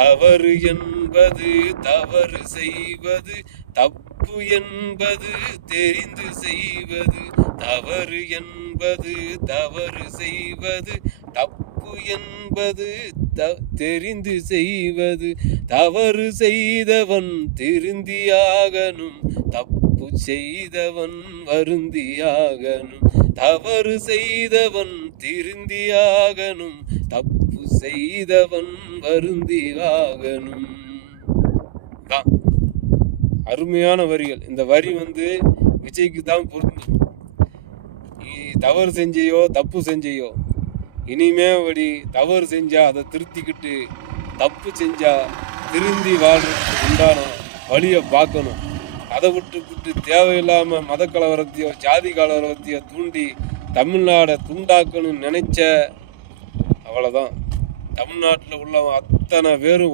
தவறு என்பது தவறு செய்வது, தப்பு என்பது தெரிந்து செய்வது. தவறு என்பது தவறு செய்வது, தப்பு என்பது தெரிந்து செய்வது. தவறு செய்தவன் திருந்தியாகனும், தப்பு செய்தவன் வருந்தியாகனும். தவறு செய்தவன் திருந்தியாகனும், தப்பு செய்தவன் வருந்தியாகனும். அருமையான வரிகள். இந்த வரி விஜய்க்கு தான் பொருந்தும். நீ தவறு செஞ்சியோ தப்பு செஞ்சியோ, இனிமே தவறு செஞ்சா அதை திருத்திக்கிட்டு, தப்பு செஞ்சா திருந்தி வாழ்றதுக்கு உண்டான வழியை பார்க்கணும். அதை விட்டு தேவையில்லாமல் மத கலவரத்தையோ ஜாதி கலவரத்தையோ தூண்டி தமிழ்நாடை துண்டாக்கணும்னு நினைச்ச, அவ்வளோதான். தமிழ்நாட்டில் உள்ளவன் அத்தனை பேரும்